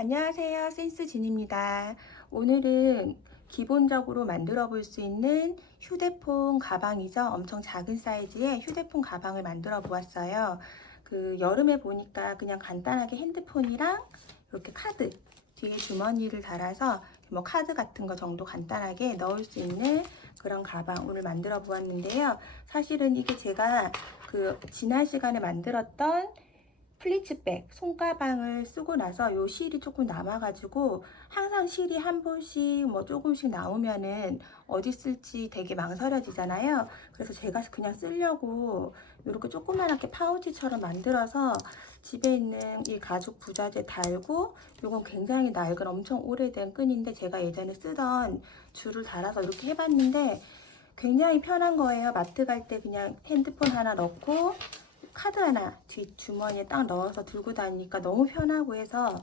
안녕하세요. 센스진입니다. 오늘은 기본적으로 만들어 볼 수 있는 휴대폰 가방이죠. 엄청 작은 사이즈의 휴대폰 가방을 만들어 보았어요. 여름에 보니까 그냥 간단하게 핸드폰이랑 이렇게 카드 뒤에 주머니를 달아서 뭐 카드 같은 거 정도 간단하게 넣을 수 있는 그런 가방 오늘 만들어 보았는데요. 사실은 이게 제가 지난 시간에 만들었던 플리츠백 손가방을 쓰고 나서 요 실이 조금 남아가지고 항상 실이 한 번씩 뭐 조금씩 나오면은 어디 쓸지 되게 망설여지잖아요. 그래서 제가 그냥 쓰려고 이렇게 조그만하게 파우치처럼 만들어서 집에 있는 이 가죽 부자재 달고, 요건 굉장히 낡은 엄청 오래된 끈인데 제가 예전에 쓰던 줄을 달아서 이렇게 해봤는데 굉장히 편한 거예요. 마트 갈 때 그냥 핸드폰 하나 넣고 카드 하나 뒷주머니에 딱 넣어서 들고 다니니까 너무 편하고 해서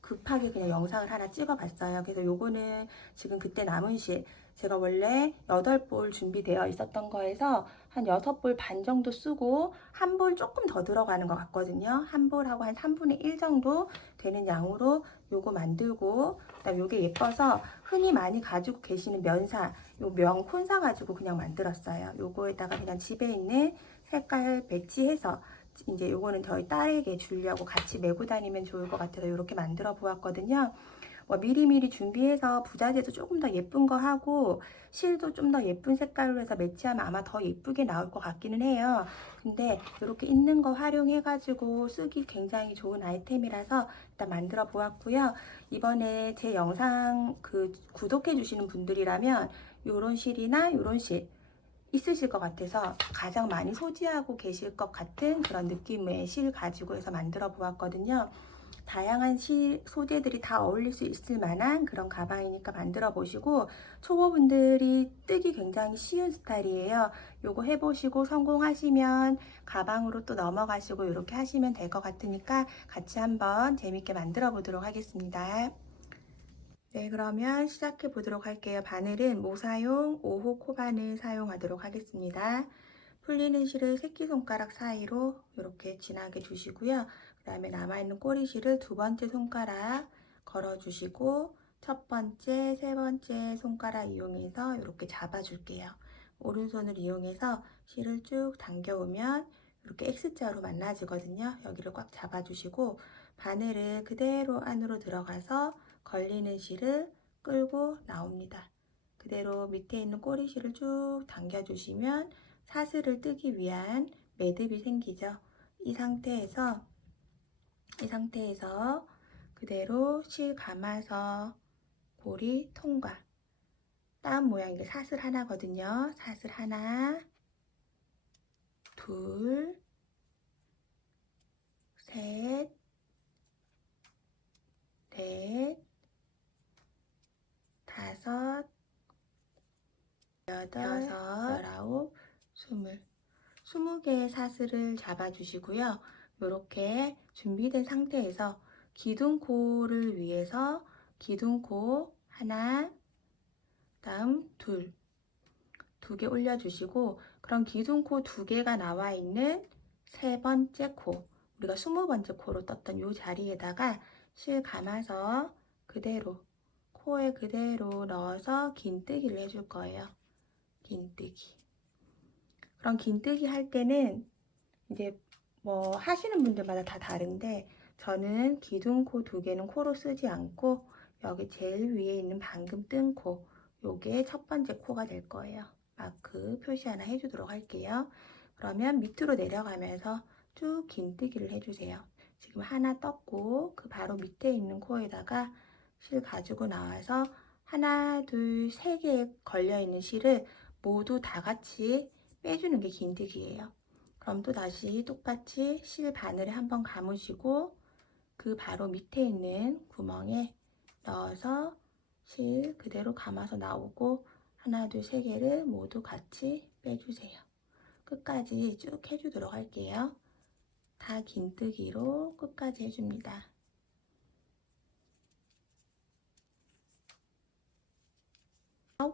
급하게 그냥 영상을 하나 찍어 봤어요. 그래서 요거는 지금 그때 남은 실, 제가 원래 8볼 준비되어 있었던 거에서 한 6볼 반 정도 쓰고 한 볼 조금 더 들어가는 것 같거든요. 한 볼하고 한 3분의 1 정도 되는 양으로 요거 만들고, 그다음 요게 예뻐서 흔히 많이 가지고 계시는 면사, 요 명콘사 가지고 그냥 만들었어요. 요거에다가 그냥 집에 있는 색깔 배치해서 이제 요거는 저희 딸에게 주려고 같이 메고 다니면 좋을 것 같아서 이렇게 만들어 보았거든요. 뭐 미리미리 준비해서 부자재도 조금 더 예쁜 거 하고 실도 좀 더 예쁜 색깔로 해서 매치하면 아마 더 예쁘게 나올 것 같기는 해요. 근데 이렇게 있는 거 활용해 가지고 쓰기 굉장히 좋은 아이템이라서 일단 만들어 보았고요. 이번에 제 영상 구독해 주시는 분들이라면 요런 실이나 요런 실 있으실 것 같아서 가장 많이 소지하고 계실 것 같은 그런 느낌의 실 가지고 해서 만들어 보았거든요. 다양한 소재들이 다 어울릴 수 있을 만한 그런 가방이니까 만들어 보시고, 초보분들이 뜨기 굉장히 쉬운 스타일이에요. 요거 해보시고 성공하시면 가방으로 또 넘어가시고 이렇게 하시면 될 것 같으니까 같이 한번 재밌게 만들어 보도록 하겠습니다. 네, 그러면 시작해 보도록 할게요. 바늘은 모사용 5호 코바늘 사용하도록 하겠습니다. 풀리는 실을 새끼손가락 사이로 이렇게 진하게 주시고요. 그 다음에 남아있는 꼬리실을 두 번째 손가락 걸어주시고 첫 번째, 세 번째 손가락 이용해서 이렇게 잡아줄게요. 오른손을 이용해서 실을 쭉 당겨오면 이렇게 X자로 만나지거든요. 여기를 꽉 잡아주시고 바늘을 그대로 안으로 들어가서 걸리는 실을 끌고 나옵니다. 그대로 밑에 있는 꼬리실을 쭉 당겨주시면 사슬을 뜨기 위한 매듭이 생기죠. 이 상태에서 그대로 실 감아서 고리 통과. 다음 모양 이게 사슬 하나거든요. 사슬 하나, 둘, 셋, 넷, 다섯, 여덟, 열아홉, 스물. 20개의 사슬을 잡아주시고요. 이렇게 준비된 상태에서 기둥코를 위해서 기둥코 하나, 다음 두 개 올려주시고, 그럼 기둥코 2개가 나와 있는 세 번째 코, 우리가 20번째 코로 떴던 이 자리에다가 실 감아서 그대로 코에 그대로 넣어서 긴뜨기를 해줄 거예요. 긴뜨기. 그럼 긴뜨기 할 때는 이제 뭐 하시는 분들마다 다 다른데, 저는 기둥코 2개는 코로 쓰지 않고 여기 제일 위에 있는 방금 뜬 코, 요게 첫 번째 코가 될 거예요. 마크 표시 하나 해주도록 할게요. 그러면 밑으로 내려가면서 쭉 긴뜨기를 해주세요. 지금 하나 떴고 그 바로 밑에 있는 코에다가 실 가지고 나와서 하나, 둘, 3개에 걸려있는 실을 모두 다 같이 빼주는 게 긴뜨기예요. 그럼 또 다시 똑같이 실 바늘에 한번 감으시고 그 바로 밑에 있는 구멍에 넣어서 실 그대로 감아서 나오고 하나, 둘, 3개를 모두 같이 빼주세요. 끝까지 쭉 해주도록 할게요. 다 긴뜨기로 끝까지 해줍니다.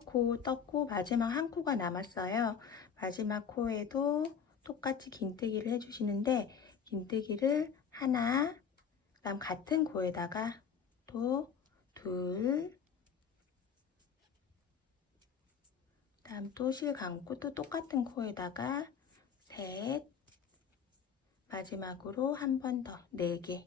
코 떴고 마지막 한 코가 남았어요. 마지막 코에도 똑같이 긴뜨기를 해주시는데, 긴뜨기를 하나, 그다음 같은 코에다가 또 둘, 다음 또 실 감고 또 똑같은 코에다가 셋, 마지막으로 한 번 더 4개.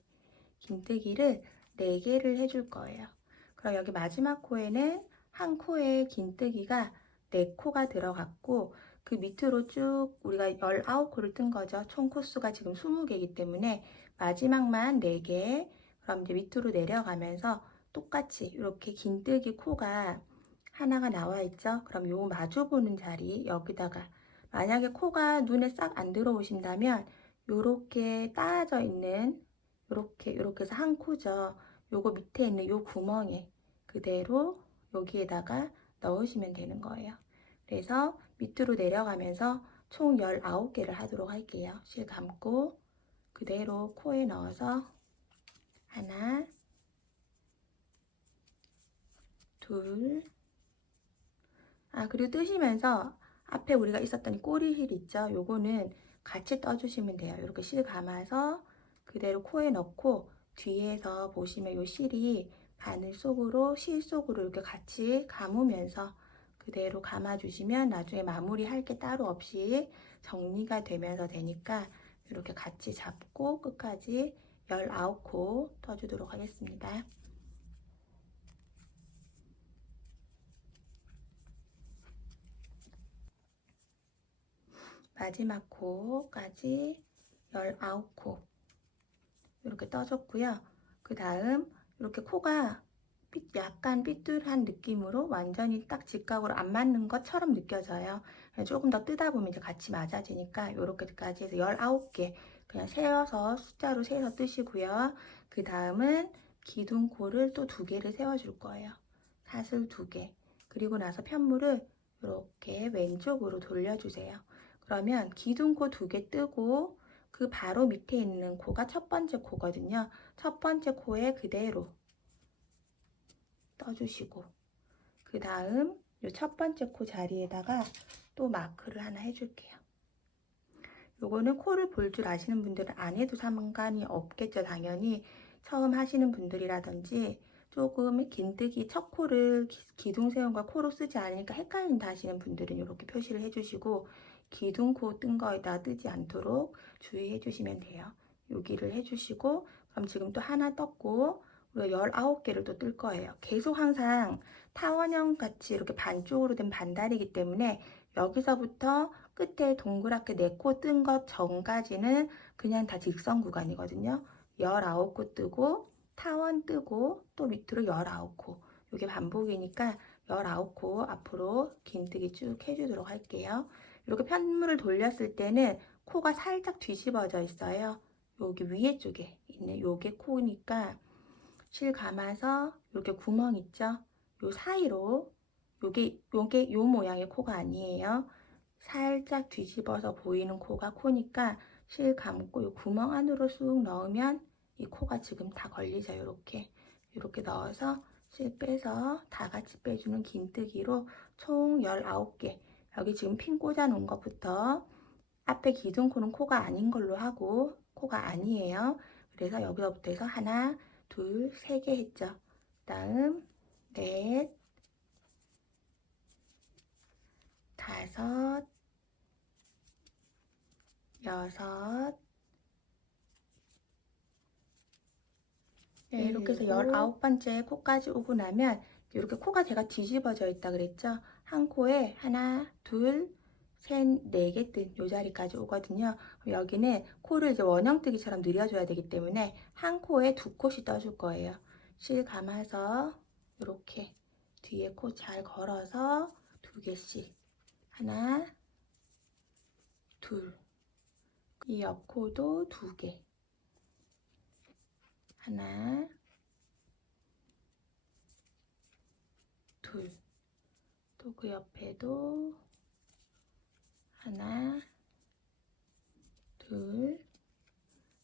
긴뜨기를 4개를 해줄 거예요. 그럼 여기 마지막 코에는 한 코에 긴뜨기가 4코가 들어갔고 그 밑으로 쭉 우리가 19코를 뜬 거죠. 총 코수가 지금 20개이기 때문에 마지막만 4개. 그럼 이제 밑으로 내려가면서 똑같이 이렇게 긴뜨기 코가 하나가 나와 있죠. 그럼 요 마주 보는 자리 여기다가 만약에 코가 눈에 싹 안 들어오신다면 요렇게 따져 있는 요렇게 해서 한 코죠. 요거 밑에 있는 요 구멍에 그대로 여기에다가 넣으시면 되는 거예요. 그래서 밑으로 내려가면서 총 19개를 하도록 할게요. 실 감고 그대로 코에 넣어서 하나, 둘, 그리고 뜨시면서 앞에 우리가 있었던 꼬리실 있죠? 요거는 같이 떠주시면 돼요. 이렇게 실 감아서 그대로 코에 넣고 뒤에서 보시면 요 실이 바늘 속으로 실 속으로 이렇게 같이 감으면서 그대로 감아주시면 나중에 마무리할 게 따로 없이 정리가 되면서 되니까 이렇게 같이 잡고 끝까지 19코 떠주도록 하겠습니다. 마지막 코까지 19코 이렇게 떠줬고요. 그 다음 이렇게 코가 약간 삐뚤한 느낌으로 완전히 딱 직각으로 안 맞는 것처럼 느껴져요. 조금 더 뜨다 보면 이제 같이 맞아지니까 이렇게까지 해서 19개 그냥 세어서 숫자로 세서 뜨시고요. 그 다음은 기둥코를 또 2개를 세워줄 거예요. 사슬 2개. 그리고 나서 편물을 이렇게 왼쪽으로 돌려주세요. 그러면 기둥코 2개 뜨고 그 바로 밑에 있는 코가 첫 번째 코거든요. 첫 번째 코에 그대로 떠주시고 그 다음 이 첫 번째 코 자리에다가 또 마크를 하나 해줄게요. 요거는 코를 볼 줄 아시는 분들은 안 해도 상관이 없겠죠. 당연히 처음 하시는 분들이라든지 조금 긴뜨기 첫 코를 기둥세움과 코로 쓰지 않으니까 헷갈린다 하시는 분들은 이렇게 표시를 해주시고 기둥코 뜬 거에다 뜨지 않도록 주의해 주시면 돼요. 여기를 해주시고 그럼 지금 또 하나 떴고 우리가 19개를 또 뜰 거예요. 계속 항상 타원형 같이 이렇게 반쪽으로 된 반달이기 때문에 여기서부터 끝에 동그랗게 4코 뜬 것 전까지는 그냥 다 직선 구간이거든요. 19코 뜨고 타원 뜨고 또 밑으로 19코 이게 반복이니까 19코 앞으로 긴뜨기 쭉 해주도록 할게요. 이렇게 편물을 돌렸을 때는 코가 살짝 뒤집어져 있어요. 여기 위에 쪽에 있는 요게 코니까 실 감아서 이렇게 구멍 있죠? 요 사이로 요게 요 모양의 코가 아니에요. 살짝 뒤집어서 보이는 코가 코니까 실 감고 요 구멍 안으로 쑥 넣으면 이 코가 지금 다 걸리죠. 이렇게 넣어서 실 빼서 다 같이 빼주는 긴뜨기로 총 19개. 여기 지금 핀 꽂아 놓은 것부터 앞에 기둥코는 코가 아닌 걸로 하고 코가 아니에요. 그래서 여기서부터 해서 하나, 둘, 3개 했죠. 다음 넷, 다섯, 여섯, 네, 이렇게 해서 19번째 코까지 오고 나면 이렇게 코가 제가 뒤집어져 있다 그랬죠. 한 코에 하나, 둘, 셋, 4개 뜬 요 자리까지 오거든요. 여기는 코를 이제 원형뜨기처럼 늘려줘야 되기 때문에 한 코에 2콧이 떠줄 거예요. 실 감아서 이렇게 뒤에 코 잘 걸어서 2개씩 하나, 둘, 이 옆코도 2개 하나, 둘, 또 그 옆에도 하나, 둘,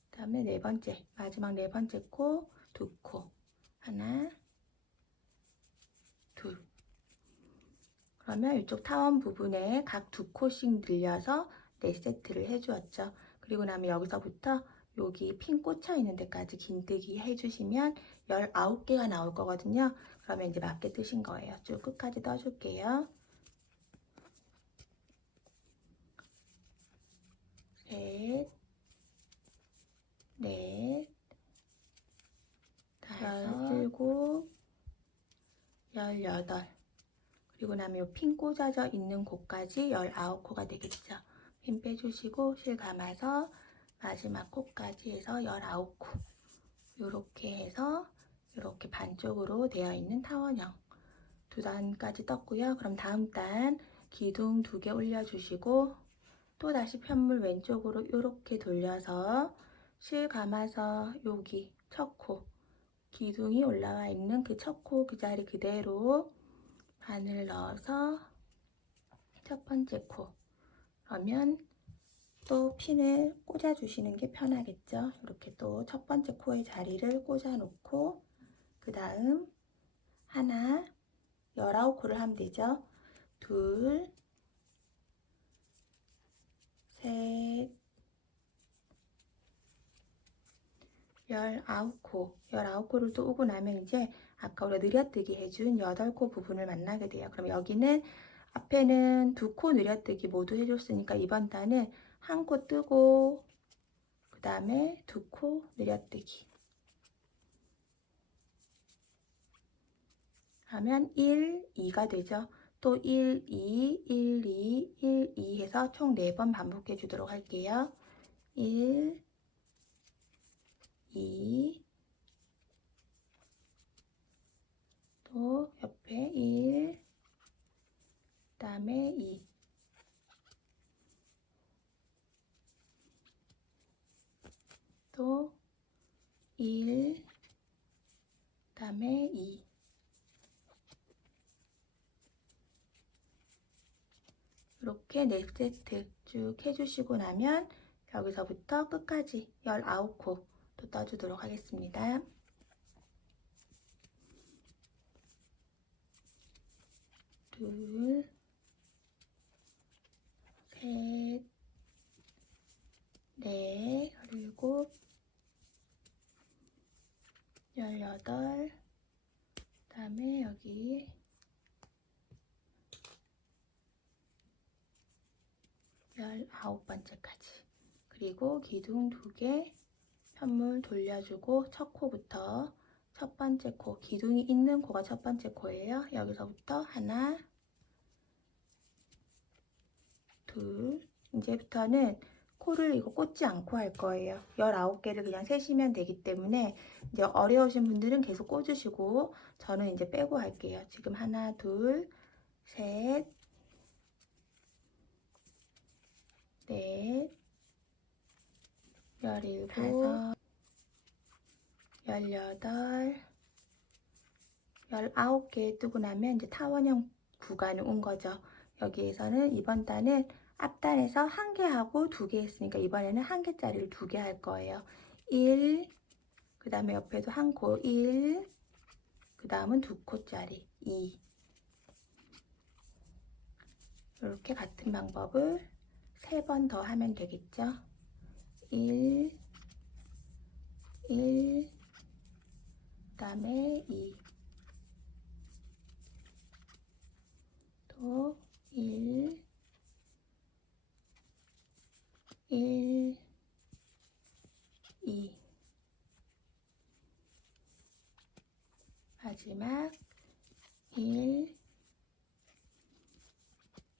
그 다음에 4번째, 마지막 4번째 코, 2코, 하나, 둘. 그러면 이쪽 타원 부분에 각 2코씩 늘려서 4세트를 해주었죠. 그리고 나면 여기서부터 여기 핀 꽂혀 있는 데까지 긴뜨기 해주시면 19개가 나올 거거든요. 그러면 이제 맞게 뜨신 거예요. 쭉 끝까지 떠줄게요. 셋, 넷, 다섯, 일곱, 18. 그리고 나면 요 핀 꽂아져 있는 곳까지 19코가 되겠죠. 핀 빼주시고 실 감아서 마지막 코까지 해서 19코. 요렇게 해서 이렇게 반쪽으로 되어 있는 타원형 2단까지 떴고요. 그럼 다음 단 기둥 2개 올려주시고 또 다시 편물 왼쪽으로 이렇게 돌려서 실 감아서 여기 첫 코, 기둥이 올라와 있는 그 첫 코 그 자리 그대로 바늘 넣어서 첫 번째 코, 그러면 또 핀을 꽂아 주시는 게 편하겠죠. 이렇게 또 첫 번째 코의 자리를 꽂아 놓고 그 다음 하나, 19코를 하면 되죠. 둘, 셋, 19코. 19코를 또 오고 나면 이제 아까 우리가 느려뜨기 해준 8코 부분을 만나게 돼요. 그럼 여기는 앞에는 2코 느려뜨기 모두 해줬으니까 이번 단은 한 코 뜨고 그 다음에 2코 느려뜨기 하면 1, 2가 되죠. 또 1, 2, 1, 2, 1, 2 해서 총 4번 반복해 주도록 할게요. 1, 2, 또 옆에 1, 그 다음에 2, 또 1, 그 다음에 2. 이렇게 4세트 쭉 해주시고 나면 여기서부터 끝까지 19코 또 떠주도록 하겠습니다. 둘, 셋, 넷, 17, 18, 그 다음에 여기 19번째까지. 그리고 기둥 2개 편물 돌려주고 첫 코부터 첫 번째 코, 기둥이 있는 코가 첫 번째 코예요. 여기서부터 하나, 둘, 이제부터는 코를 이거 꽂지 않고 할 거예요. 19개를 그냥 세시면 되기 때문에 이제 어려우신 분들은 계속 꽂으시고 저는 이제 빼고 할게요. 지금 하나, 둘, 셋, 넷, 17, 18, 19개 뜨고 나면 이제 타원형 구간을 온 거죠. 여기에서는 이번 단은 앞단에서 1개 하고 2개 했으니까 이번에는 1개짜리를 2개 할 거예요. 1, 그 다음에 옆에도 1코 1, 그 다음은 2코짜리 2. 이렇게 같은 방법을 3번 더 하면 되겠죠. 1, 1, 그 다음에 2, 또 1, 1, 2, 마지막 1,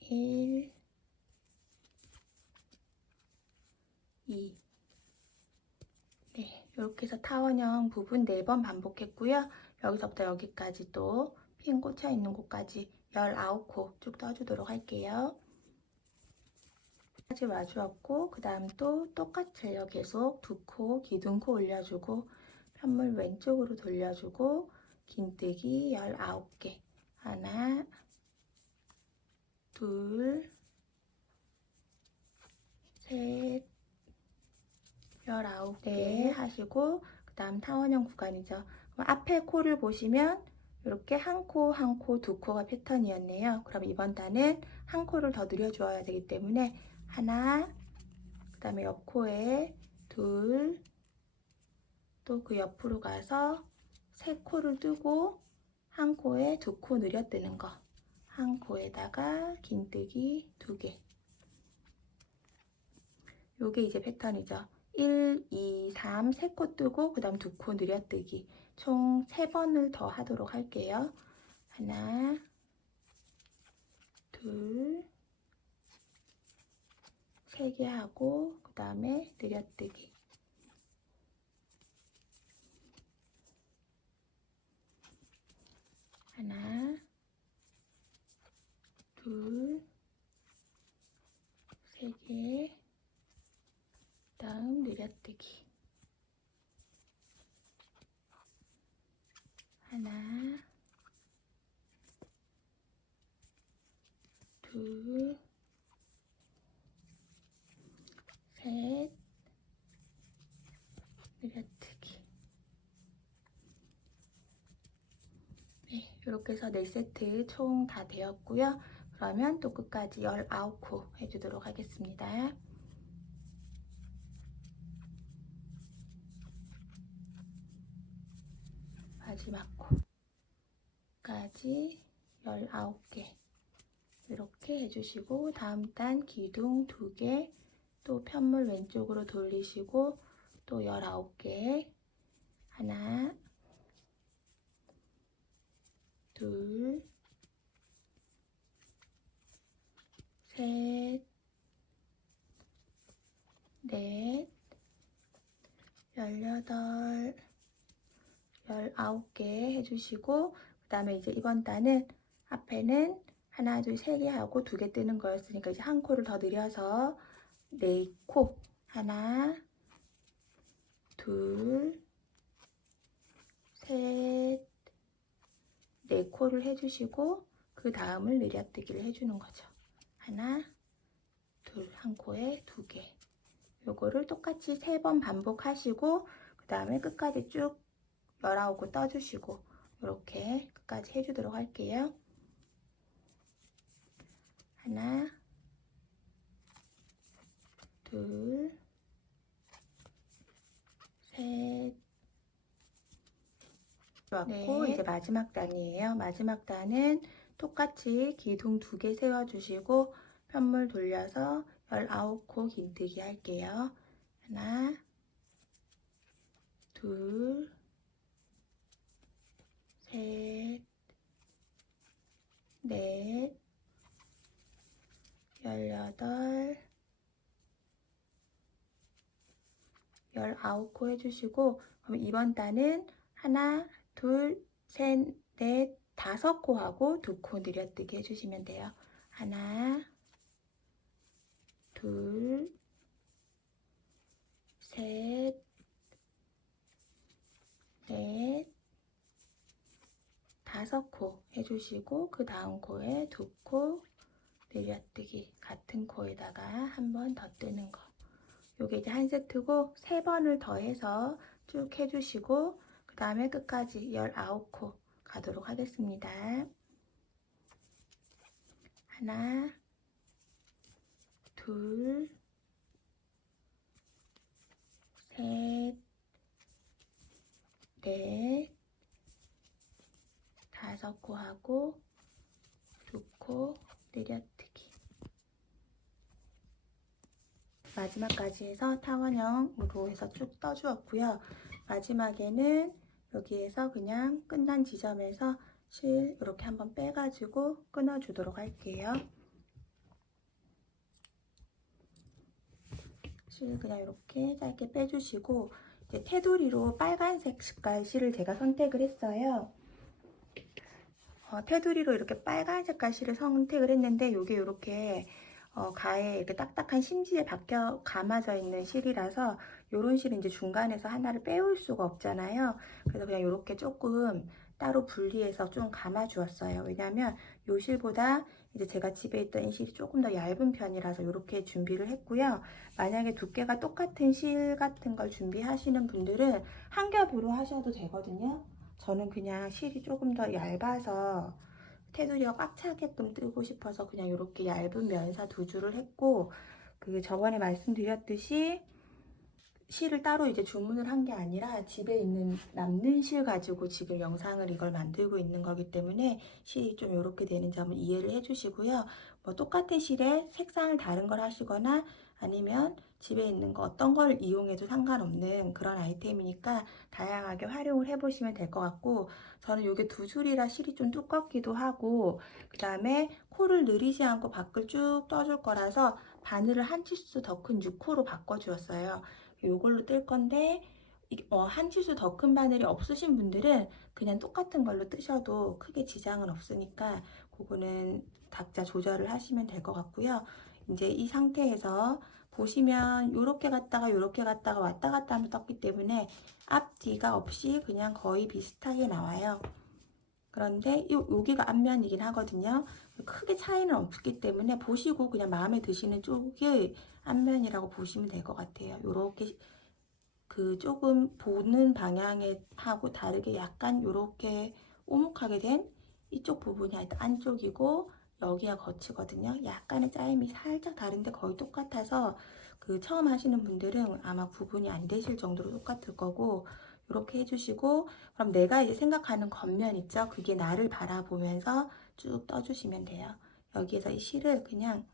1, 2. 네, 이렇게 해서 타원형 부분 4번 반복했고요. 여기서부터 여기까지 또 핀 꽂혀 있는 곳까지 19코 쭉 떠주도록 할게요. 까지 와주었고 그 다음 또 똑같아요. 계속 2코 기둥코 올려주고 편물 왼쪽으로 돌려주고 긴뜨기 19개 하나, 둘, 셋, 19개 하시고 그 다음 타원형 구간이죠. 앞에 코를 보시면 이렇게 한 코, 한 코, 2코가 패턴이었네요. 그럼 이번 단은 한 코를 더 늘려주어야 되기 때문에 하나, 그 다음에 옆 코에 둘, 또 그 옆으로 가서 세 코를 뜨고 한 코에 두 코 늘려뜨는 거. 한 코에다가 긴뜨기 2개. 요게 이제 패턴이죠. 1, 2, 3, 3코 뜨고 그 다음 2코 늘려뜨기. 총 3번을 더 하도록 할게요. 하나, 둘, 3개 하고 그 다음에 늘려뜨기. 하나, 둘, 3개, 다음 늘려뜨기. 하나, 둘, 셋, 늘려뜨기. 네, 이렇게 해서 4세트 총 다 되었고요. 그러면 또 끝까지 19코 해주도록 하겠습니다. 마지막 코까지 19개 이렇게 해주시고 다음 단 기둥 2개 또 편물 왼쪽으로 돌리시고 또 19개 하나 둘 셋 넷 18 19개 해주시고 그 다음에 이제 이번 단은 앞에는 하나 둘 3개 하고 2개 뜨는 거였으니까 이제 한 코를 더 늘려서 4코 하나 둘 셋 4코를 해주시고 그 다음을 늘려뜨기를 해주는 거죠. 하나 둘 한 코에 2개 요거를 똑같이 3번 반복하시고 그 다음에 끝까지 쭉 19코 떠주시고 이렇게 끝까지 해주도록 할게요. 하나 둘 셋 넷 이제 마지막 단이에요. 마지막 단은 똑같이 기둥 2개 세워주시고 편물 돌려서 19코 긴뜨기 할게요. 하나 둘 셋 넷 18 19코 해주시고 그럼 이번 단은 하나 둘 셋 넷 5코 하고 2코 늘려뜨기 해주시면 돼요. 하나 둘 셋 넷 5코 해주시고 그 다음 코에 2코 늘려뜨기 같은 코에다가 한 번 더 뜨는 거 요게 이제 한 세트고 3번을 더해서 쭉 해주시고 그 다음에 끝까지 19코 가도록 하겠습니다. 하나 둘 셋 넷 5코 하고 2코 늘려뜨기 마지막까지 해서 타원형으로 해서 쭉 떠주었고요. 마지막에는 여기에서 그냥 끝난 지점에서 실 이렇게 한번 빼가지고 끊어주도록 할게요. 실 그냥 이렇게 짧게 빼주시고 이제 테두리로 빨간색 색깔 실을 제가 선택을 했어요. 테두리로 이렇게 빨간 색깔 실을 선택을 했는데 이게 이렇게 가에 이렇게 딱딱한 심지에 박혀 감아져 있는 실이라서 이런 실은 이제 중간에서 하나를 빼올 수가 없잖아요. 그래서 그냥 이렇게 조금 따로 분리해서 좀 감아 주었어요. 왜냐하면 이 실보다 이제 제가 집에 있던 이 실이 조금 더 얇은 편이라서 이렇게 준비를 했고요. 만약에 두께가 똑같은 실 같은 걸 준비하시는 분들은 한 겹으로 하셔도 되거든요. 저는 그냥 실이 조금 더 얇아서 테두리가 꽉 차게끔 뜨고 싶어서 그냥 이렇게 얇은 면사 2줄을 했고 그 저번에 말씀드렸듯이 실을 따로 이제 주문을 한 게 아니라 집에 있는 남는 실 가지고 지금 영상을 이걸 만들고 있는 거기 때문에 실이 좀 이렇게 되는 점을 이해를 해주시고요. 뭐 똑같은 실에 색상을 다른 걸 하시거나 아니면 집에 있는 거 어떤 걸 이용해도 상관없는 그런 아이템이니까 다양하게 활용을 해보시면 될 것 같고, 저는 이게 두 줄이라 실이 좀 두껍기도 하고, 그 다음에 코를 늘리지 않고 밖을 쭉 떠줄 거라서 바늘을 한 치수 더 큰 6호로 바꿔주었어요. 이걸로 뜰 건데, 한 치수 더 큰 바늘이 없으신 분들은 그냥 똑같은 걸로 뜨셔도 크게 지장은 없으니까 그거는 각자 조절을 하시면 될 것 같고요. 이제 이 상태에서 보시면 요렇게 갔다가 요렇게 갔다가 왔다 갔다 하면 떴기 때문에 앞뒤가 없이 그냥 거의 비슷하게 나와요. 그런데 여기가 앞면이긴 하거든요. 크게 차이는 없기 때문에 보시고 그냥 마음에 드시는 쪽이 앞면이라고 보시면 될 것 같아요. 요렇게 그 조금 보는 방향에 하고 다르게 약간 요렇게 오목하게 된 이쪽 부분이 안쪽이고 여기가 겉이거든요. 약간의 짜임이 살짝 다른데 거의 똑같아서 그 처음 하시는 분들은 아마 구분이 안 되실 정도로 똑같을 거고, 이렇게 해주시고, 그럼 내가 이제 생각하는 겉면 있죠? 그게 나를 바라보면서 쭉 떠주시면 돼요. 여기에서 이 실을 그냥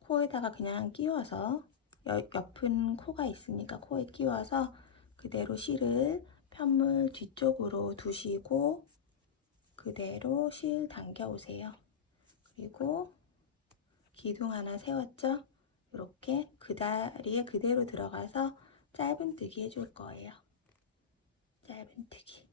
코에다가 그냥 끼워서, 옆은 코가 있으니까 코에 끼워서 그대로 실을 편물 뒤쪽으로 두시고 그대로 실 당겨 오세요. 그리고 기둥 하나 세웠죠? 이렇게 그 다리에 그대로 들어가서 짧은뜨기 해줄 거예요. 짧은뜨기.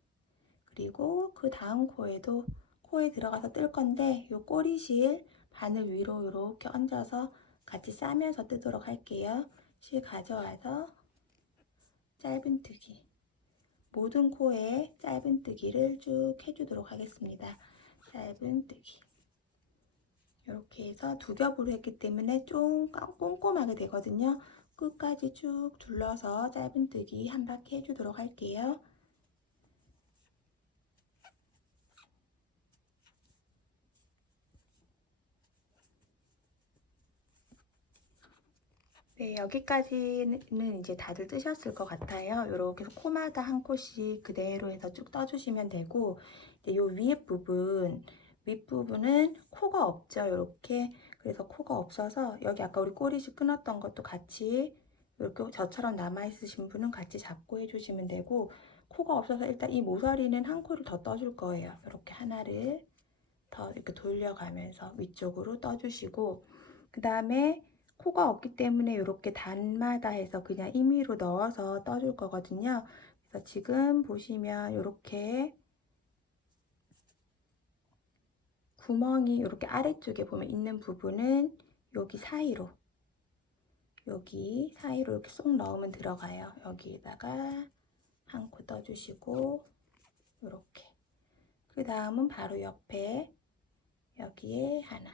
그리고 그 다음 코에도 코에 들어가서 뜰 건데 이 꼬리실 바늘 위로 이렇게 얹어서 같이 싸면서 뜨도록 할게요. 실 가져와서 짧은뜨기. 모든 코에 짧은뜨기를 쭉 해주도록 하겠습니다. 짧은뜨기. 이렇게 해서 두 겹으로 했기 때문에 좀 꼼꼼하게 되거든요. 끝까지 쭉 둘러서 짧은뜨기 한 바퀴 해주도록 할게요. 네, 여기까지는 이제 다들 뜨셨을 것 같아요. 이렇게 해서 코마다 한 코씩 그대로 해서 쭉 떠주시면 되고, 이제 요 위에 부분, 윗부분은 코가 없죠. 이렇게. 그래서 코가 없어서 여기 아까 우리 꼬리실 끊었던 것도 같이 이렇게 저처럼 남아있으신 분은 같이 잡고 해주시면 되고, 코가 없어서 일단 이 모서리는 한 코를 더 떠줄 거예요. 이렇게 하나를 더 이렇게 돌려가면서 위쪽으로 떠주시고, 그 다음에 코가 없기 때문에 이렇게 단마다 해서 그냥 임의로 넣어서 떠줄 거거든요. 그래서 지금 보시면 이렇게 구멍이 이렇게 아래쪽에 보면 있는 부분은 여기 사이로 이렇게 쏙 넣으면 들어가요. 여기에다가 한 코 떠주시고 이렇게. 그 다음은 바로 옆에 여기에 하나.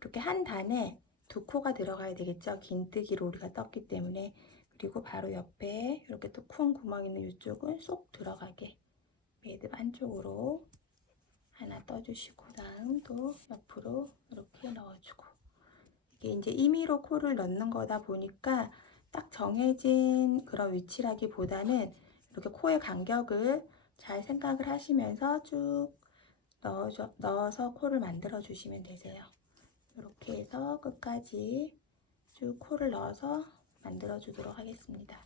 이렇게 한 단에 두 코가 들어가야 되겠죠. 긴뜨기로 우리가 떴기 때문에. 그리고 바로 옆에 이렇게 또 큰 구멍 있는 이쪽은 쏙 들어가게 매듭 안쪽으로 하나 떠주시고, 다음 또 옆으로 이렇게 넣어주고. 이게 이제 임의로 코를 넣는 거다 보니까 딱 정해진 그런 위치라기보다는 이렇게 코의 간격을 잘 생각을 하시면서 쭉 넣어서 코를 만들어 주시면 되세요. 이렇게 해서 끝까지 쭉 코를 넣어서 만들어 주도록 하겠습니다.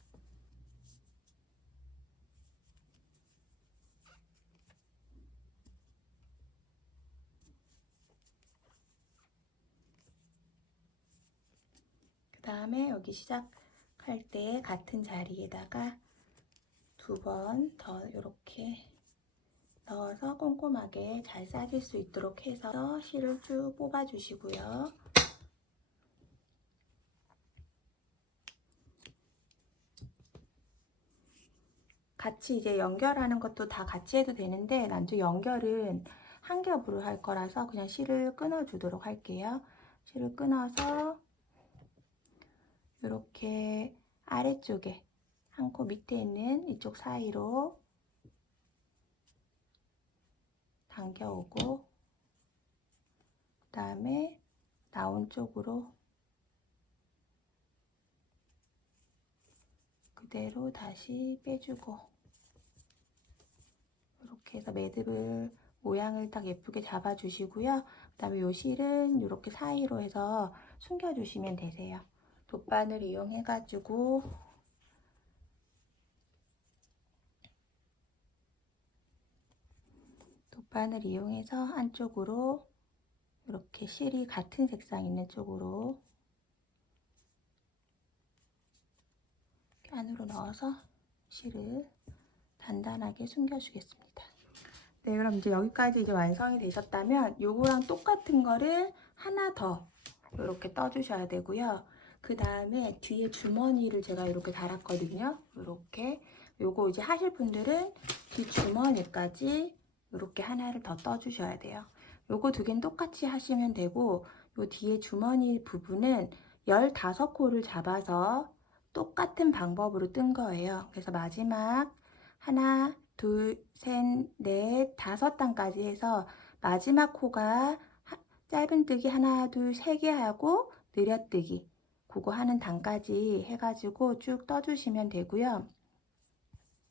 그 다음에 여기 시작할 때 같은 자리에다가 두 번 더 이렇게 넣어서 꼼꼼하게 잘 싸질 수 있도록 해서 실을 쭉 뽑아 주시고요. 같이 이제 연결하는 것도 다 같이 해도 되는데 나중에 연결은 한 겹으로 할 거라서 그냥 실을 끊어 주도록 할게요. 실을 끊어서 이렇게 아래쪽에 한 코 밑에 있는 이쪽 사이로 당겨오고, 그 다음에 나온 쪽으로 그대로 다시 빼주고, 이렇게 해서 매듭을 모양을 딱 예쁘게 잡아주시고요. 그 다음에 요 실은 이렇게 사이로 해서 숨겨주시면 되세요. 돗바늘 이용해가지고 돗바늘 이용해서 안쪽으로 이렇게 실이 같은 색상 있는 쪽으로 이렇게 안으로 넣어서 실을 단단하게 숨겨주겠습니다. 네, 그럼 이제 여기까지 이제 완성이 되셨다면 요거랑 똑같은 거를 하나 더 이렇게 떠주셔야 되고요. 그 다음에 뒤에 주머니를 제가 이렇게 달았거든요. 이렇게 요거 이제 하실 분들은 뒤 주머니까지 이렇게 하나를 더 떠주셔야 돼요. 요거 두 개는 똑같이 하시면 되고, 요 뒤에 주머니 부분은 15코를 잡아서 똑같은 방법으로 뜬 거예요. 그래서 마지막 하나, 둘, 셋, 넷, 5단까지 해서 마지막 코가 짧은뜨기 하나, 둘, 3개 하고 느려뜨기 그거 하는 단까지 해가지고 쭉 떠주시면 되고요.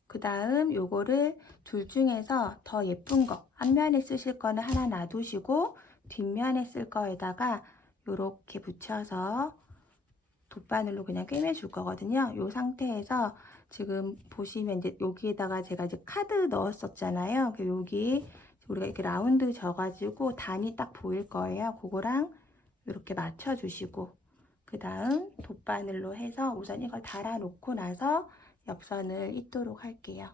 그 다음 요거를 둘 중에서 더 예쁜 거, 앞면에 쓰실 거는 하나 놔두시고 뒷면에 쓸 거에다가 요렇게 붙여서 돗바늘로 그냥 꿰매줄 거거든요. 요 상태에서 지금 보시면 이제 여기에다가 제가 이제 카드 넣었었잖아요. 여기 우리가 이렇게 라운드 져가지고 단이 딱 보일 거예요. 그거랑 이렇게 맞춰주시고, 그 다음 돗바늘로 해서 우선 이걸 달아 놓고 나서 옆선을 잇도록 할게요.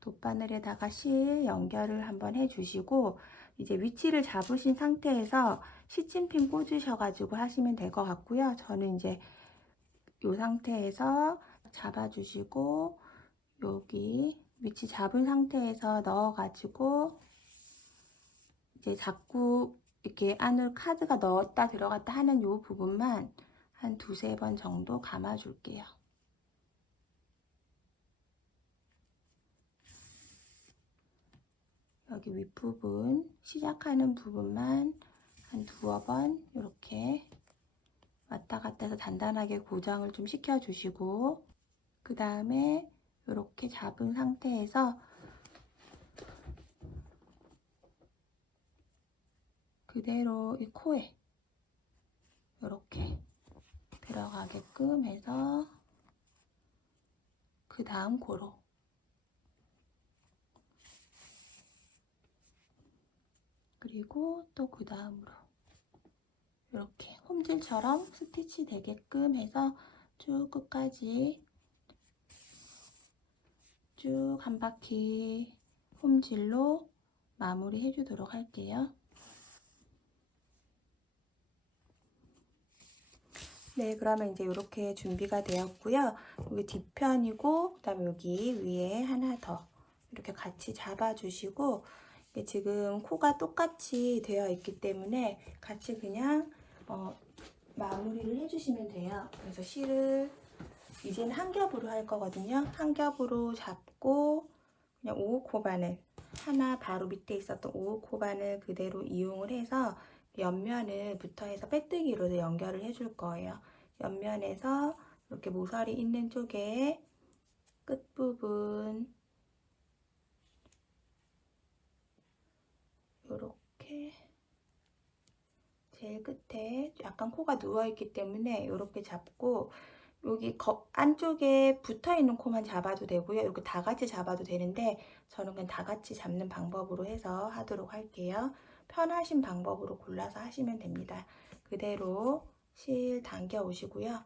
돗바늘에다가 실 연결을 한번 해주시고, 이제 위치를 잡으신 상태에서 시침핀 꽂으셔가지고 하시면 될 것 같고요. 저는 이제 이 상태에서 잡아주시고, 여기 위치 잡은 상태에서 넣어가지고 이제 자꾸 이렇게 안으로 카드가 넣었다 들어갔다 하는 이 부분만 한 2~3번 정도 감아줄게요. 여기 윗부분 시작하는 부분만 한 2번 이렇게 왔다 갔다 해서 단단하게 고정을 좀 시켜주시고, 그 다음에 이렇게 잡은 상태에서 그대로 이 코에 이렇게 들어가게끔 해서 그 다음 코로 그리고 또 그 다음으로 이렇게 홈질처럼 스티치 되게끔 해서 쭉 끝까지 쭉 한 바퀴 홈질로 마무리 해주도록 할게요. 네, 그러면 이제 이렇게 준비가 되었고요. 여기 뒷편이고, 그 다음에 여기 위에 하나 더 이렇게 같이 잡아주시고, 지금 코가 똑같이 되어 있기 때문에 같이 그냥 마무리를 해주시면 돼요. 그래서 실을 이제는 한 겹으로 할 거거든요. 한 겹으로 잡고 그냥 5호 코바늘 하나 바로 밑에 있었던 5호 코바늘 그대로 이용을 해서 옆면을 붙어해서 빼뜨기로 연결을 해줄 거예요. 옆면에서 이렇게 모서리 있는 쪽에 끝부분 이렇게 제일 끝에 약간 코가 누워있기 때문에 이렇게 잡고, 여기 안쪽에 붙어있는 코만 잡아도 되고요. 이렇게 다 같이 잡아도 되는데 저는 그냥 다 같이 잡는 방법으로 해서 하도록 할게요. 편하신 방법으로 골라서 하시면 됩니다. 그대로 실 당겨 오시고요.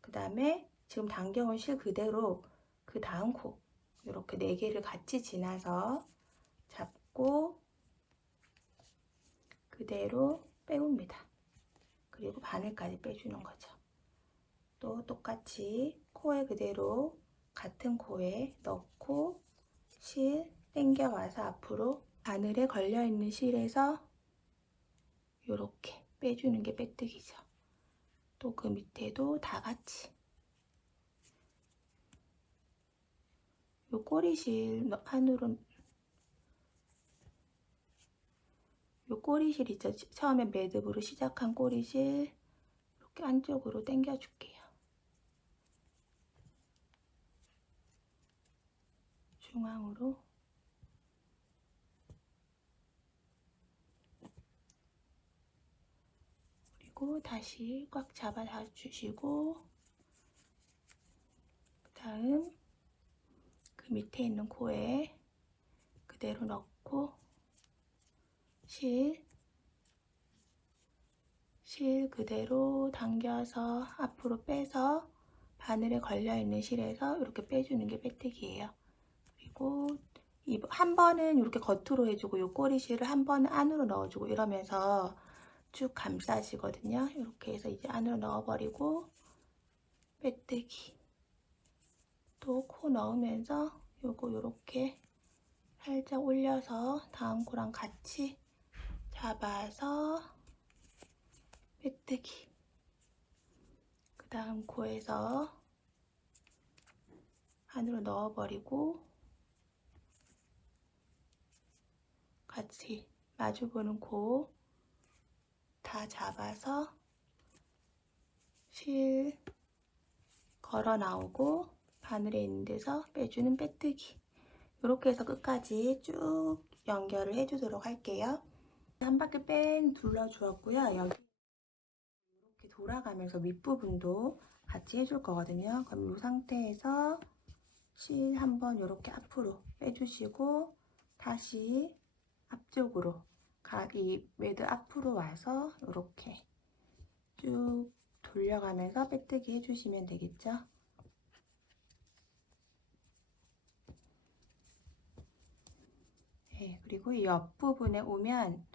그 다음에 지금 당겨온 실 그대로 그 다음 코 이렇게 4개를 같이 지나서 잡고 그대로 빼옵니다. 그리고 바늘까지 빼주는 거죠. 또 똑같이 코에 그대로 같은 코에 넣고 실 당겨와서 앞으로 바늘에 걸려있는 실에서 이렇게 빼주는 게 빼뜨기죠. 또 그 밑에도 다 같이 요 꼬리실 안으로 요 꼬리실 있죠? 처음에 매듭으로 시작한 꼬리실 이렇게 안쪽으로 당겨 줄게요. 중앙으로. 그리고 다시 꽉 잡아 주시고, 그 다음 그 밑에 있는 코에 그대로 넣고 실 그대로 당겨서 앞으로 빼서 바늘에 걸려있는 실에서 이렇게 빼주는 게 빼뜨기예요. 그리고 한 번은 이렇게 겉으로 해주고 이 꼬리실을 한 번은 안으로 넣어주고 이러면서 쭉 감싸지거든요. 이렇게 해서 이제 안으로 넣어버리고 빼뜨기. 또 코 넣으면서 요거 요렇게 살짝 올려서 다음 코랑 같이 잡아서 빼뜨기. 그 다음 코에서 안으로 넣어버리고 같이 마주보는 코 다 잡아서 실 걸어 나오고 바늘에 있는 데서 빼주는 빼뜨기. 이렇게 해서 끝까지 쭉 연결을 해주도록 할게요. 한 바퀴 뺑 둘러주었고요. 여기 이렇게 돌아가면서 윗부분도 같이 해줄 거거든요. 그럼 이 상태에서 실 한번 이렇게 앞으로 빼주시고 다시 앞쪽으로 이 매듭 앞으로 와서 이렇게 쭉 돌려가면서 빼뜨기 해주시면 되겠죠. 네, 그리고 이 옆부분에 오면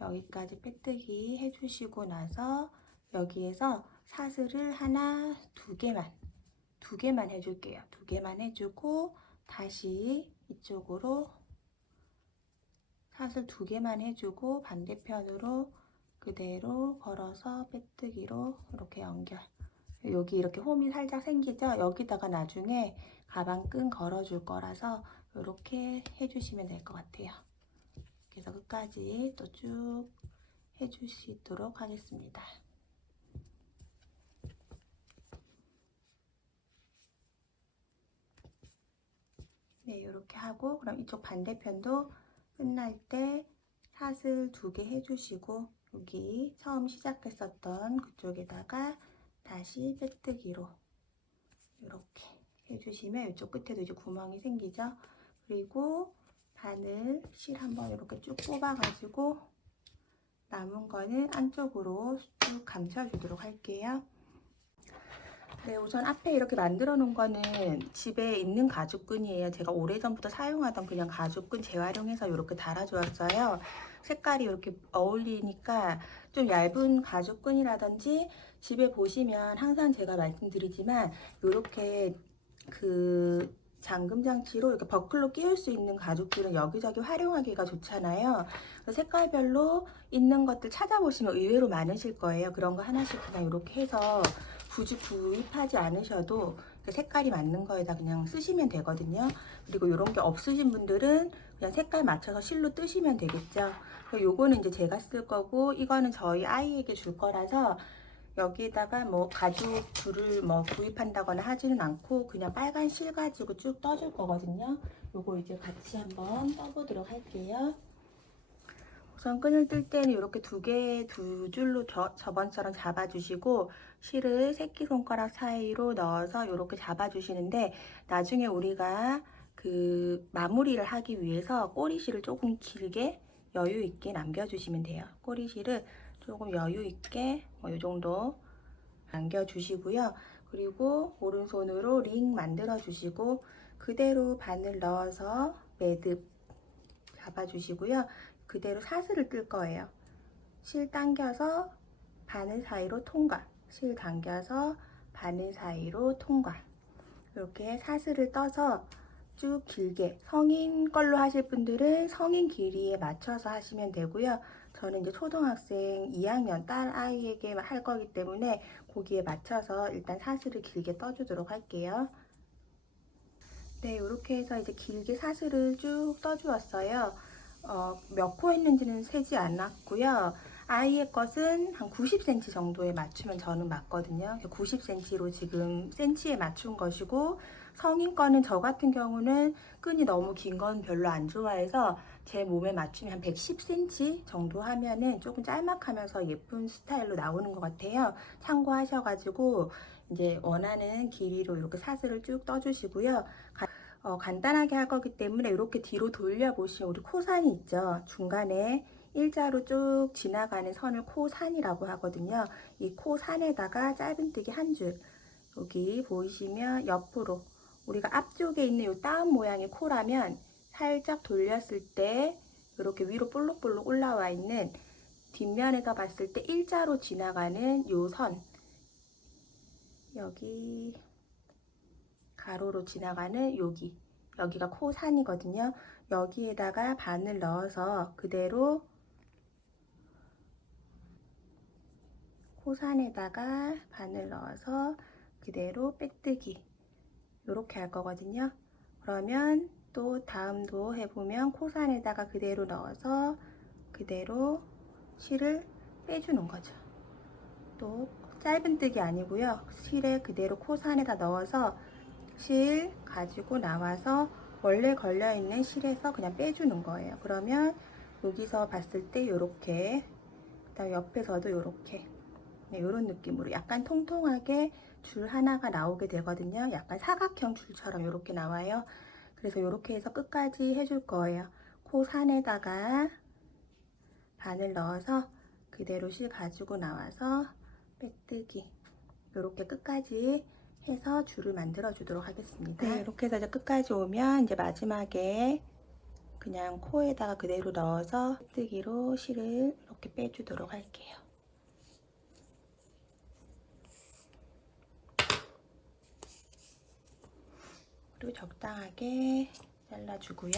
여기까지 빼뜨기 해주시고 나서 여기에서 사슬을 하나, 두 개만 해줄게요. 두 개만 해주고 다시 이쪽으로 사슬 두 개만 해주고 반대편으로 그대로 걸어서 빼뜨기로 이렇게 연결. 여기 이렇게 홈이 살짝 생기죠? 여기다가 나중에 가방 끈 걸어줄 거라서 이렇게 해주시면 될 것 같아요. 그래서 끝까지 또 쭉 해줄 수 있도록 하겠습니다. 네, 이렇게 하고 그럼 이쪽 반대편도 끝날 때 사슬 두 개 해주시고 여기 처음 시작했었던 그쪽에다가 다시 빼뜨기로 이렇게 해주시면 이쪽 끝에도 이제 구멍이 생기죠. 그리고 바늘 실 한번 이렇게 쭉 뽑아가지고 남은 거는 안쪽으로 쭉 감춰주도록 할게요. 네, 우선 앞에 이렇게 만들어 놓은 거는 집에 있는 가죽끈이에요. 제가 오래전부터 사용하던 그냥 가죽끈 재활용해서 이렇게 달아주었어요. 색깔이 이렇게 어울리니까 좀 얇은 가죽끈이라든지 집에 보시면 항상 제가 말씀드리지만 이렇게 그 잠금 장치로 이렇게 버클로 끼울 수 있는 가죽들은 여기저기 활용하기가 좋잖아요. 색깔별로 있는 것들 찾아보시면 의외로 많으실 거예요. 그런 거 하나씩 그냥 이렇게 해서 굳이 구입하지 않으셔도 색깔이 맞는 거에다 그냥 쓰시면 되거든요. 그리고 이런 게 없으신 분들은 그냥 색깔 맞춰서 실로 뜨시면 되겠죠. 요거는 이제 제가 쓸 거고 이거는 저희 아이에게 줄 거라서 여기에다가 뭐 가죽 줄을 뭐 구입한다거나 하지는 않고 그냥 빨간 실 가지고 쭉 떠줄 거거든요. 요거 이제 같이 한번 떠보도록 할게요. 우선 끈을 뜰 때는 이렇게 두 줄로 저번처럼 잡아주시고 실을 새끼손가락 사이로 넣어서 이렇게 잡아주시는데 나중에 우리가 그 마무리를 하기 위해서 꼬리실을 조금 길게 여유 있게 남겨주시면 돼요. 꼬리실을 조금 여유 있게 뭐 이 정도 남겨주시고요. 그리고 오른손으로 링 만들어 주시고 그대로 바늘 넣어서 매듭 잡아주시고요. 그대로 사슬을 뜰 거예요. 실 당겨서 바늘 사이로 통과, 실 당겨서 바늘 사이로 통과. 이렇게 사슬을 떠서 쭉 길게 성인 걸로 하실 분들은 성인 길이에 맞춰서 하시면 되고요. 저는 이제 초등학생 2학년 딸 아이에게 할 거기 때문에 거기에 맞춰서 일단 사슬을 길게 떠주도록 할게요. 네, 이렇게 해서 이제 길게 사슬을 쭉 떠주었어요. 몇 코 했는지는 세지 않았고요. 아이의 것은 한 90cm 정도에 맞추면 저는 맞거든요. 90cm로 지금 센치에 맞춘 것이고, 성인 거는 저 같은 경우는 끈이 너무 긴 건 별로 안 좋아해서 제 몸에 맞추면 한 110cm 정도 하면은 조금 짤막하면서 예쁜 스타일로 나오는 것 같아요. 참고하셔가지고 이제 원하는 길이로 이렇게 사슬을 쭉 떠주시고요. 간단하게 할 거기 때문에 이렇게 뒤로 돌려보시면 우리 코산이 있죠. 중간에 일자로 쭉 지나가는 선을 코산이라고 하거든요. 이 코산에다가 짧은뜨기 한 줄, 여기 보이시면 옆으로 우리가 앞쪽에 있는 이 따옴 모양의 코라면 살짝 돌렸을 때 이렇게 위로 볼록볼록 올라와 있는 뒷면에서 봤을 때 일자로 지나가는 요 선, 여기 가로로 지나가는 여기가 코산이거든요. 여기에다가 바늘 넣어서 그대로 코산에다가 바늘 넣어서 그대로 빼뜨기 이렇게 할 거거든요. 그러면 또 다음도 해보면 코산에다가 그대로 넣어서 그대로 실을 빼주는 거죠. 또 짧은뜨기 아니고요. 실에 그대로 코산에다 넣어서 실 가지고 나와서 원래 걸려있는 실에서 그냥 빼주는 거예요. 그러면 여기서 봤을 때 이렇게, 그다음 옆에서도 이렇게, 네, 이런 느낌으로 약간 통통하게 줄 하나가 나오게 되거든요. 약간 사각형 줄처럼 이렇게 나와요. 그래서 이렇게 해서 끝까지 해줄 거예요. 코 산에다가 바늘 넣어서 그대로 실 가지고 나와서 빼뜨기, 이렇게 끝까지 해서 줄을 만들어 주도록 하겠습니다. 네, 이렇게 해서 이제 끝까지 오면 이제 마지막에 그냥 코에다가 그대로 넣어서 빼뜨기로 실을 이렇게 빼주도록 할게요. 그리고 적당하게 잘라주고요.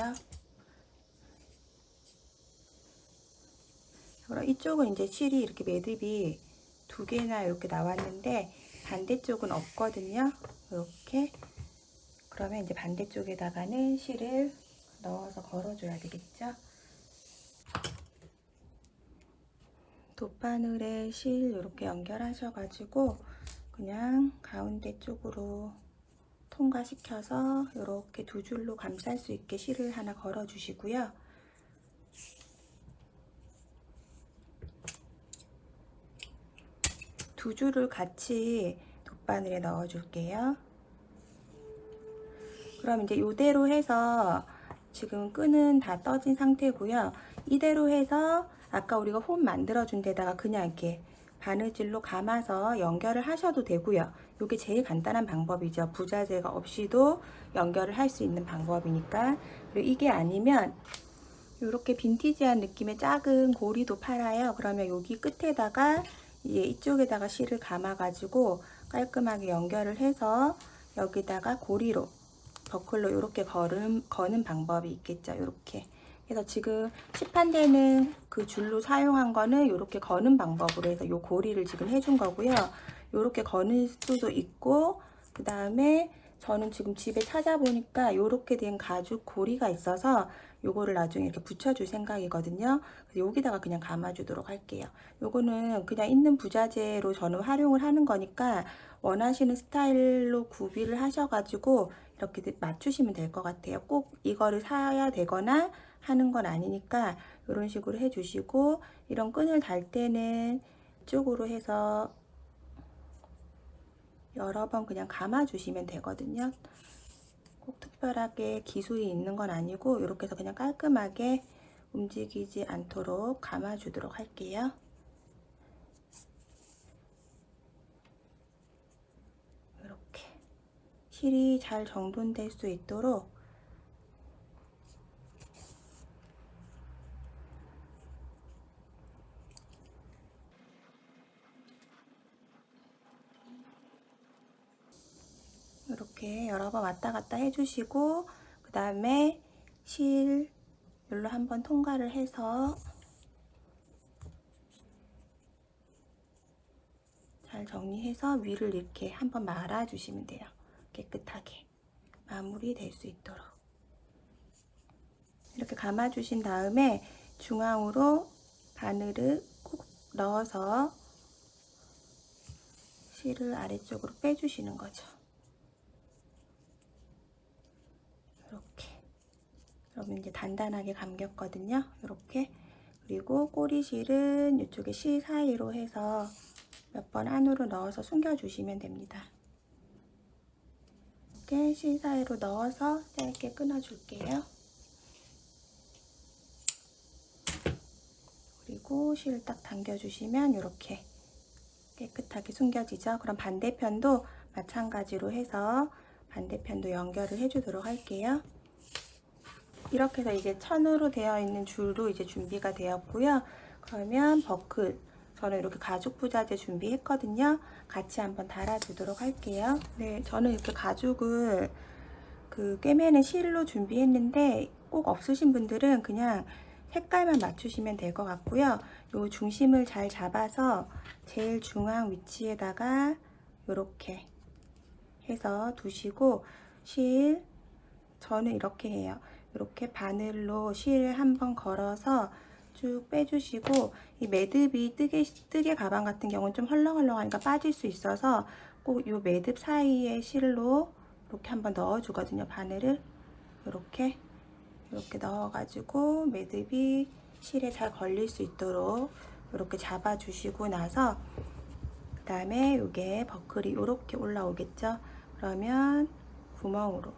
그럼 이쪽은 이제 실이 이렇게 매듭이 두 개나 이렇게 나왔는데 반대쪽은 없거든요. 이렇게. 그러면 이제 반대쪽에다가는 실을 넣어서 걸어줘야 되겠죠. 돗바늘에 실 이렇게 연결하셔가지고 그냥 가운데 쪽으로 통과시켜서 이렇게 두 줄로 감쌀 수 있게 실을 하나 걸어 주시고요. 두 줄을 같이 돗바늘에 넣어 줄게요. 그럼 이제 이대로 해서 지금 끈은 다 떠진 상태고요. 이대로 해서 아까 우리가 홈 만들어 준 데다가 그냥 이렇게 바느질로 감아서 연결을 하셔도 되고요. 이게 제일 간단한 방법이죠. 부자재가 없이도 연결을 할 수 있는 방법이니까. 그리고 이게 아니면 이렇게 빈티지한 느낌의 작은 고리도 팔아요. 그러면 여기 끝에다가 이제 이쪽에다가 실을 감아 가지고 깔끔하게 연결을 해서 여기다가 고리로 버클로 이렇게 거는 방법이 있겠죠. 이렇게. 그래서 지금 시판되는 그 줄로 사용한 거는 이렇게 거는 방법으로 해서 이 고리를 지금 해준 거고요. 이렇게 거는 수도 있고, 그 다음에 저는 지금 집에 찾아보니까 이렇게 된 가죽 고리가 있어서 요거를 나중에 이렇게 붙여줄 생각이거든요. 그래서 여기다가 그냥 감아주도록 할게요. 요거는 그냥 있는 부자재로 저는 활용을 하는 거니까 원하시는 스타일로 구비를 하셔가지고 이렇게 맞추시면 될 것 같아요. 꼭 이거를 사야 되거나 하는 건 아니니까 이런 식으로 해주시고, 이런 끈을 달 때는 이쪽으로 해서 여러 번 그냥 감아주시면 되거든요. 꼭 특별하게 기술이 있는 건 아니고 이렇게 해서 그냥 깔끔하게 움직이지 않도록 감아주도록 할게요. 이렇게 실이 잘 정돈될 수 있도록 이렇게 여러 번 왔다 갔다 해주시고, 그 다음에 실 여기로 한번 통과를 해서 잘 정리해서 위를 이렇게 한번 말아주시면 돼요. 깨끗하게 마무리 될 수 있도록. 이렇게 감아주신 다음에 중앙으로 바늘을 꼭 넣어서 실을 아래쪽으로 빼주시는 거죠. 이렇게. 그러면 이제 단단하게 감겼거든요. 이렇게. 그리고 꼬리실은 이쪽에 실 사이로 해서 몇 번 안으로 넣어서 숨겨주시면 됩니다. 이렇게 실 사이로 넣어서 짧게 끊어줄게요. 그리고 실 딱 당겨주시면 이렇게 깨끗하게 숨겨지죠. 그럼 반대편도 마찬가지로 해서 반대편도 연결을 해주도록 할게요. 이렇게 해서 이제 천으로 되어 있는 줄도 이제 준비가 되었고요. 그러면 버클, 저는 이렇게 가죽 부자재 준비했거든요. 같이 한번 달아주도록 할게요. 네, 저는 이렇게 가죽을 꿰매는 실로 준비했는데 꼭 없으신 분들은 그냥 색깔만 맞추시면 될 것 같고요. 요 중심을 잘 잡아서 제일 중앙 위치에다가 이렇게 해서 두시고 실, 저는 이렇게 해요. 이렇게 바늘로 실 한번 걸어서 쭉 빼주시고, 이 매듭이 뜨개 가방 같은 경우는 좀 헐렁헐렁하니까 빠질 수 있어서 꼭 이 매듭 사이에 실로 이렇게 한번 넣어주거든요. 바늘을 이렇게 넣어가지고 매듭이 실에 잘 걸릴 수 있도록 이렇게 잡아주시고 나서, 그 다음에 이게 버클이 이렇게 올라오겠죠. 그러면 구멍으로,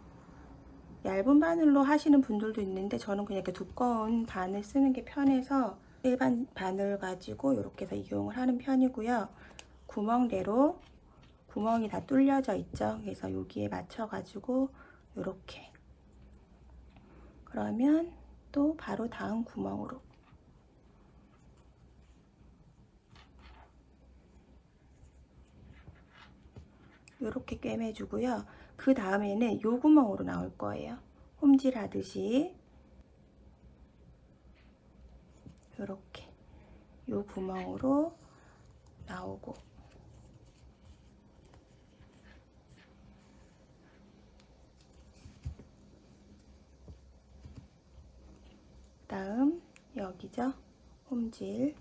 얇은 바늘로 하시는 분들도 있는데 저는 그냥 이렇게 두꺼운 바늘 쓰는 게 편해서 일반 바늘 가지고 이렇게 해서 이용을 하는 편이고요. 구멍대로 구멍이 다 뚫려져 있죠. 그래서 여기에 맞춰 가지고 이렇게, 그러면 또 바로 다음 구멍으로 이렇게 꿰매주고요. 그 다음에는 이 구멍으로 나올 거예요. 홈질 하듯이 이렇게 이 구멍으로 나오고, 다음 여기죠. 홈질.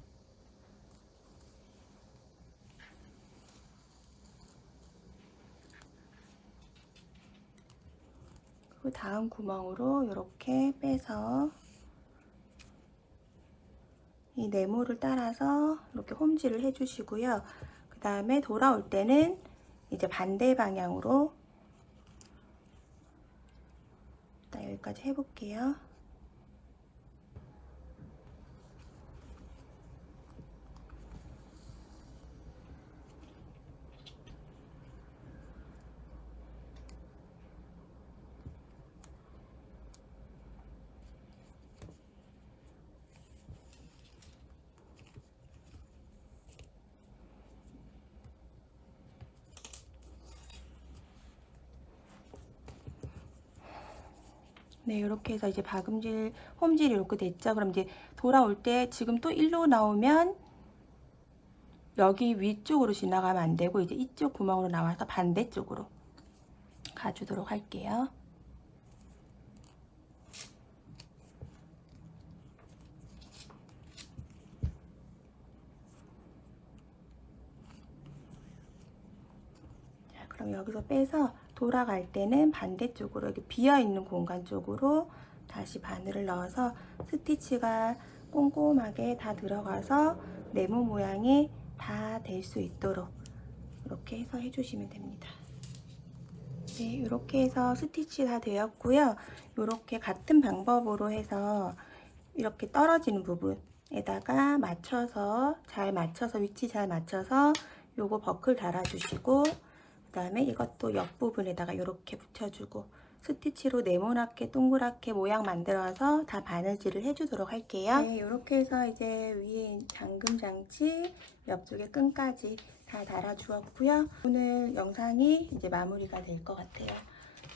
그 다음 구멍으로 이렇게 빼서 이 네모를 따라서 이렇게 홈질을 해주시고요. 그 다음에 돌아올 때는 이제 반대 방향으로, 일단 여기까지 해볼게요. 네, 이렇게 해서 이제 박음질, 홈질이 이렇게 됐죠. 그럼 이제 돌아올 때 지금 또 일로 나오면 여기 위쪽으로 지나가면 안 되고 이제 이쪽 구멍으로 나와서 반대쪽으로 가주도록 할게요. 자, 그럼 여기서 빼서 돌아갈 때는 반대쪽으로, 이렇게 비어있는 공간 쪽으로 다시 바늘을 넣어서 스티치가 꼼꼼하게 다 들어가서 네모 모양이 다 될 수 있도록 이렇게 해서 해주시면 됩니다. 네, 이렇게 해서 스티치 다 되었고요. 이렇게 같은 방법으로 해서 이렇게 떨어지는 부분에다가 맞춰서 위치 잘 맞춰서 요거 버클 달아주시고, 그 다음에 이것도 옆부분에다가 이렇게 붙여주고 스티치로 네모나게 동그랗게 모양 만들어서 다 바느질을 해주도록 할게요. 네, 이렇게 해서 이제 위에 잠금 장치, 옆쪽에 끈까지 다 달아주었고요. 오늘 영상이 이제 마무리가 될 것 같아요.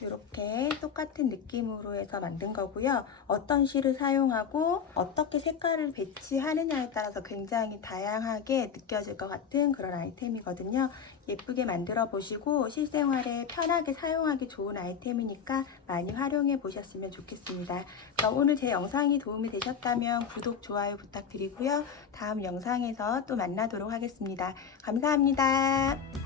이렇게 똑같은 느낌으로 해서 만든 거고요. 어떤 실을 사용하고 어떻게 색깔을 배치하느냐에 따라서 굉장히 다양하게 느껴질 것 같은 그런 아이템이거든요. 예쁘게 만들어 보시고 실생활에 편하게 사용하기 좋은 아이템이니까 많이 활용해 보셨으면 좋겠습니다. 그럼 오늘 제 영상이 도움이 되셨다면 구독, 좋아요 부탁드리고요. 다음 영상에서 또 만나도록 하겠습니다. 감사합니다.